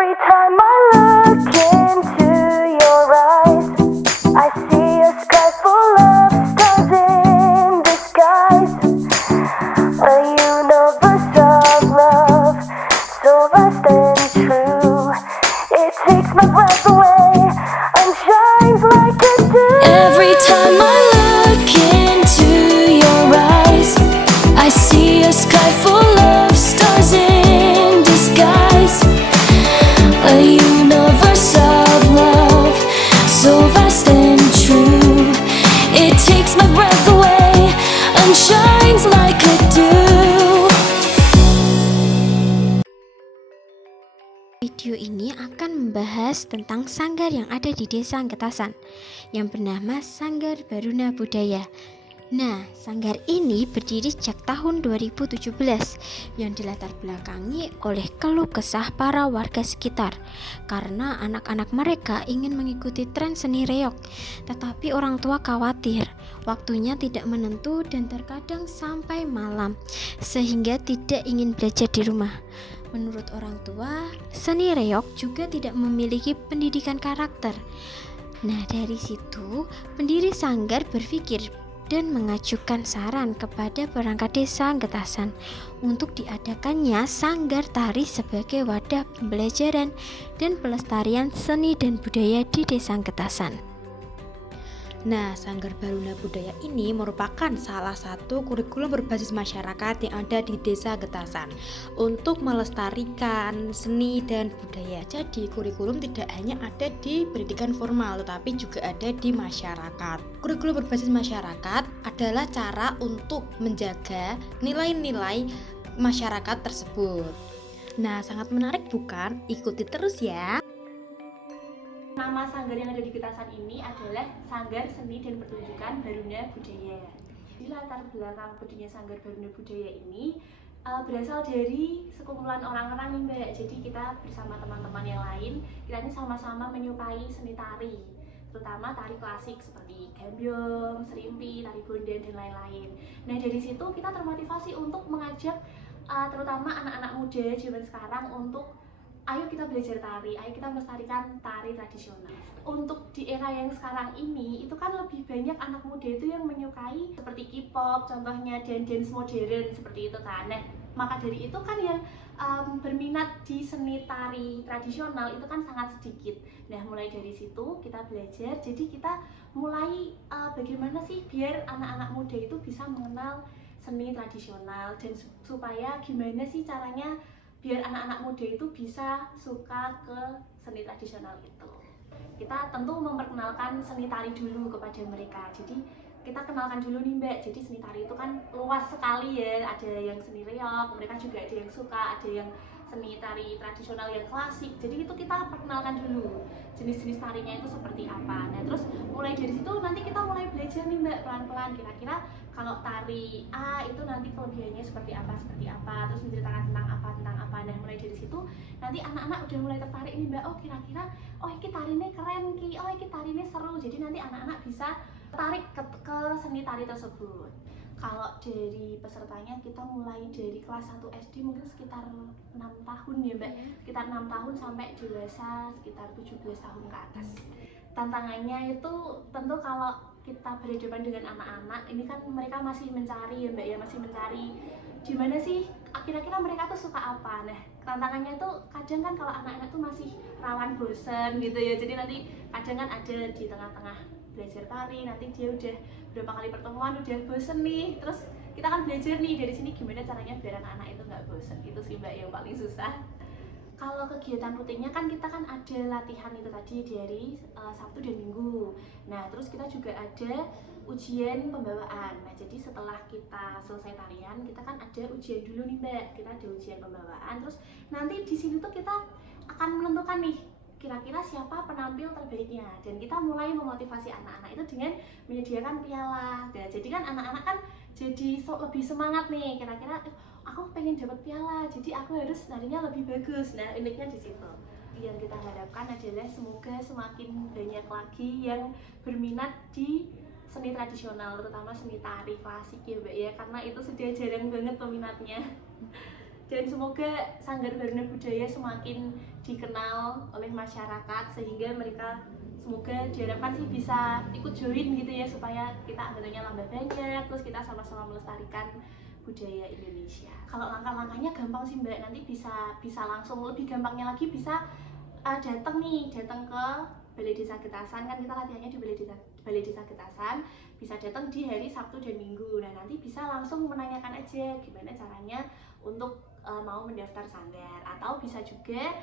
Every time I look into your eyes, I see a sky full of stars in disguise. A universe of love, so vast and true. It takes my breath away and shines like a dew. Every time I look into your eyes, I see a sky full of stars in disguise. A universe of love, so vast and true. It takes my breath away and shines like a dew. Video ini akan membahas tentang sanggar yang ada di Desa Getasan yang bernama Sanggar Baruna Budaya. Nah, sanggar ini berdiri sejak tahun 2017 yang dilatar belakangi oleh keluh kesah para warga sekitar karena anak-anak mereka ingin mengikuti tren seni reog, tetapi orang tua khawatir waktunya tidak menentu dan terkadang sampai malam sehingga tidak ingin belajar di rumah. Menurut orang tua, seni reog juga tidak memiliki pendidikan karakter. Nah, dari situ pendiri sanggar berpikir dan mengajukan saran kepada perangkat desa Getasan untuk diadakannya sanggar tari sebagai wadah pembelajaran dan pelestarian seni dan budaya di desa Getasan. Nah, Sanggar Baruna Budaya ini merupakan salah satu kurikulum berbasis masyarakat yang ada di Desa Getasan untuk melestarikan seni dan budaya. Jadi, kurikulum tidak hanya ada di pendidikan formal, tetapi juga ada di masyarakat. Kurikulum berbasis masyarakat adalah cara untuk menjaga nilai-nilai masyarakat tersebut. Nah, sangat menarik bukan? Ikuti terus ya. Nama sanggar yang ada di Getasan ini adalah Sanggar Seni dan Pertunjukan Baruna Budaya. Di latar belakang berdirinya Sanggar Baruna Budaya ini berasal dari sekumpulan orang-orang nih Mbak. Jadi kita bersama teman-teman yang lain, kita ini sama-sama menyukai seni tari, terutama tari klasik seperti gambyong, serimpi, tari bondan dan lain-lain. Nah, dari situ kita termotivasi untuk mengajak terutama anak-anak muda zaman sekarang untuk ayo kita belajar tari, ayo kita melestarikan tari tradisional. Untuk di era yang sekarang ini, itu kan lebih banyak anak muda itu yang menyukai seperti K-pop contohnya, dan dance modern seperti itu kan. Nah, maka dari itu kan yang berminat di seni tari tradisional itu kan sangat sedikit. Nah, mulai dari situ kita belajar, jadi kita mulai bagaimana sih biar anak-anak muda itu bisa mengenal seni tradisional dan supaya gimana sih caranya biar anak-anak muda itu bisa suka ke seni tradisional itu. Kita tentu memperkenalkan seni tari dulu kepada mereka. Jadi kita kenalkan dulu nih Mbak, jadi seni tari itu kan luas sekali ya. Ada yang seni reog, mereka juga ada yang suka, ada yang seni tari tradisional yang klasik. Jadi itu kita perkenalkan dulu jenis-jenis tarinya itu seperti apa. Nah, terus mulai dari situ nanti kita mulai belajar nih Mbak, pelan-pelan kira-kira kalau tari A itu nanti kelebihannya seperti apa, terus menceritakan tentang apa. Nah, mulai dari situ nanti anak-anak udah mulai tertarik nih Mbak, oh kira-kira oh ini tarinya keren ki, oh ini tarinya seru. Jadi nanti anak-anak bisa tertarik ke seni tari tersebut. Kalau dari pesertanya kita mulai dari kelas 1 SD mungkin sekitar 6 tahun ya Mbak, sekitar 6 tahun sampai dewasa sekitar 17 tahun ke atas. Tantangannya itu tentu kalau kita berhadapan dengan anak-anak ini kan mereka masih mencari ya Mbak ya, masih mencari gimana sih kira-kira mereka tuh suka apa. Nah, tantangannya itu kadang kan kalau anak-anak tuh masih rawan bosen gitu ya, jadi nanti kadang kan ada di tengah-tengah belajar tari nanti dia udah berapa kali pertemuan udah bosen nih, terus kita kan belajar nih dari sini gimana caranya biar anak-anak itu nggak bosen. Itu sih Mbak yang paling susah. Kalau kegiatan rutinnya kan kita kan ada latihan itu tadi dari Sabtu dan Minggu. Nah, terus kita juga ada ujian pembawaan. Nah, jadi setelah kita selesai tarian, kita kan ada ujian dulu nih Mbak. Kita ada ujian pembawaan. Terus nanti di sini tuh kita akan menentukan nih kira-kira siapa penampil terbaiknya. Dan kita mulai memotivasi anak-anak itu dengan menyediakan piala. Nah, jadi kan anak-anak kan jadi lebih semangat nih. Kira-kira aku pengen dapat piala, jadi aku harus narinya lebih bagus. Nah, uniknya di situ. Yang kita harapkan adalah semoga semakin banyak lagi yang berminat di seni tradisional, terutama seni tari klasik ya Mbak ya, karena itu sudah jarang banget peminatnya. dan semoga Sanggar Baruna Budaya semakin dikenal oleh masyarakat sehingga mereka semoga diharapkan sih bisa ikut join gitu ya, supaya kita anggotanya nambah banyak, terus kita sama-sama melestarikan budaya Indonesia. Kalau langkah-langkahnya gampang sih Mbak, nanti bisa langsung, lebih gampangnya lagi bisa datang ke Balai Desa Getasan, kan kita latihannya di Balai Desa Getasan, bisa datang di hari Sabtu dan Minggu. Nah nanti bisa langsung menanyakan aja gimana caranya untuk mau mendaftar sanggar, atau bisa juga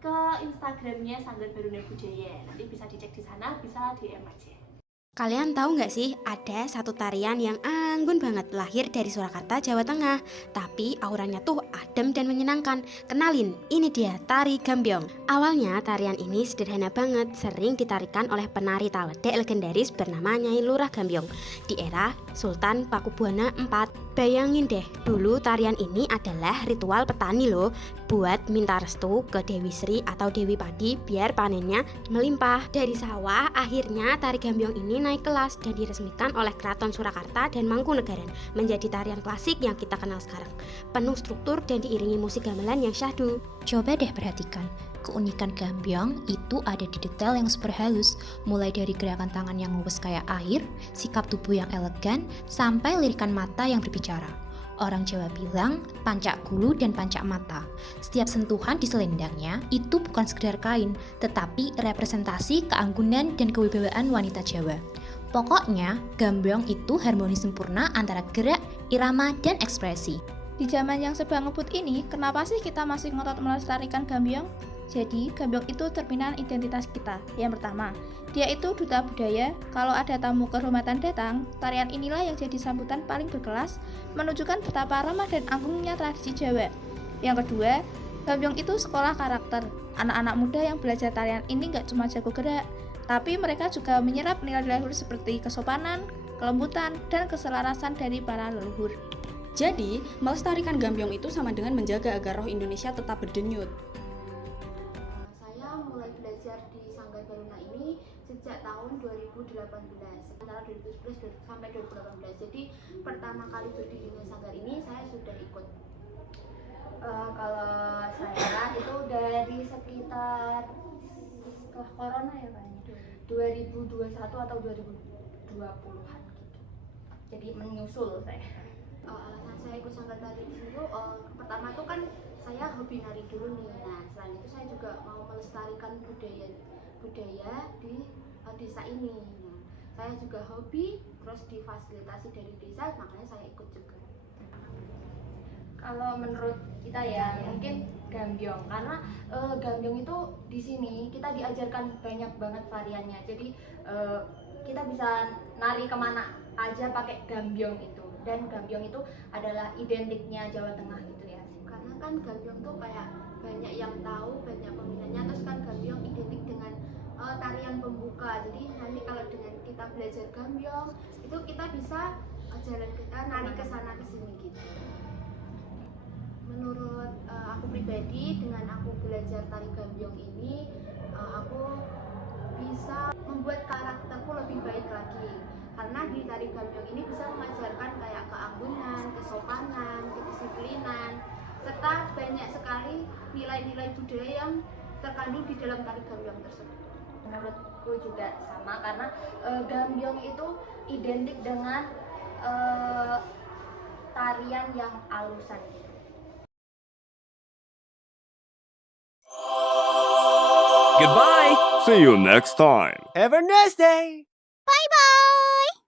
ke Instagramnya Sanggar Baruna Budaya, nanti bisa dicek di sana, bisa DM aja. Kalian tahu nggak sih, ada satu tarian yang anggun banget, lahir dari Surakarta, Jawa Tengah. Tapi auranya tuh adem dan menyenangkan. Kenalin, ini dia tari gambyong. Awalnya tarian ini sederhana banget, sering ditarikan oleh penari taledek legendaris bernama Nyai Lurah Gambyong di era Sultan Pakubuwana IV. Bayangin deh, dulu tarian ini adalah ritual petani loh, buat minta restu ke Dewi Sri atau Dewi Padi biar panennya melimpah. Dari sawah, akhirnya tari gambyong ini naik kelas dan diresmikan oleh Keraton Surakarta dan Mangkunegaran menjadi tarian klasik yang kita kenal sekarang. Penuh struktur dan diiringi musik gamelan yang syahdu. Coba deh perhatikan, keunikan gambyong itu ada di detail yang super halus, mulai dari gerakan tangan yang luwes kayak air, sikap tubuh yang elegan, sampai lirikan mata yang berbicara. Orang Jawa bilang pancak gulu dan pancak mata. Setiap sentuhan di selendangnya itu bukan sekedar kain, tetapi representasi keanggunan dan kewibawaan wanita Jawa. Pokoknya, gambyong itu harmoni sempurna antara gerak, irama, dan ekspresi. Di zaman yang serba ngebut ini, kenapa sih kita masih ngotot melestarikan gambyong? Jadi, gambyong itu cerminan identitas kita. Yang pertama, dia itu duta budaya. Kalau ada tamu kehormatan datang, tarian inilah yang jadi sambutan paling berkelas, menunjukkan betapa ramah dan anggungnya tradisi Jawa. Yang kedua, gambyong itu sekolah karakter. Anak-anak muda yang belajar tarian ini nggak cuma jago gerak, tapi mereka juga menyerap nilai-nilai luhur seperti kesopanan, kelembutan, dan keselarasan dari para leluhur. Jadi, melestarikan gambyong itu sama dengan menjaga agar roh Indonesia tetap berdenyut. Saya mulai belajar di Sanggar Baruna ini sejak tahun 2018, antara 2011 sampai 2018. Jadi pertama kali berdirinya sanggar ini saya sudah ikut. Kalau saya itu dari sekitar setelah corona ya kayaknya 2021 atau 2020-an gitu. Jadi menyusul saya. Alasan saya ikut sanggar tari itu pertama tuh kan saya hobi nari dulu nih. Nah selain itu saya juga mau melestarikan budaya di desa ini. Nah, saya juga hobi, terus difasilitasi dari desa, makanya saya ikut juga. Kalau menurut kita ya mungkin gambyong, karena gambyong itu di sini kita diajarkan banyak banget variannya. Jadi kita bisa nari kemana aja pakai gambyong itu. Dan gambyong itu adalah identiknya Jawa Tengah gitu ya. Karena kan gambyong tuh kayak banyak yang tahu, banyak peminatnya. Terus kan gambyong identik dengan tarian pembuka. Jadi nanti kalau dengan kita belajar gambyong, itu kita bisa jalan kita nari ke sana ke sini gitu. Menurut aku pribadi, dengan aku belajar tari gambyong ini, aku bisa membuat karakterku lebih baik lagi. Karena di tari gambyong ini bisa mengajarkan kayak keanggunan, kesopanan, kedisiplinan, serta banyak sekali nilai-nilai budaya yang terkandung di dalam tari gambyong tersebut. Menurutku juga sama, karena gambyong itu identik dengan tarian yang alusan. Goodbye. See you next time. Have a nice day. Bye-bye.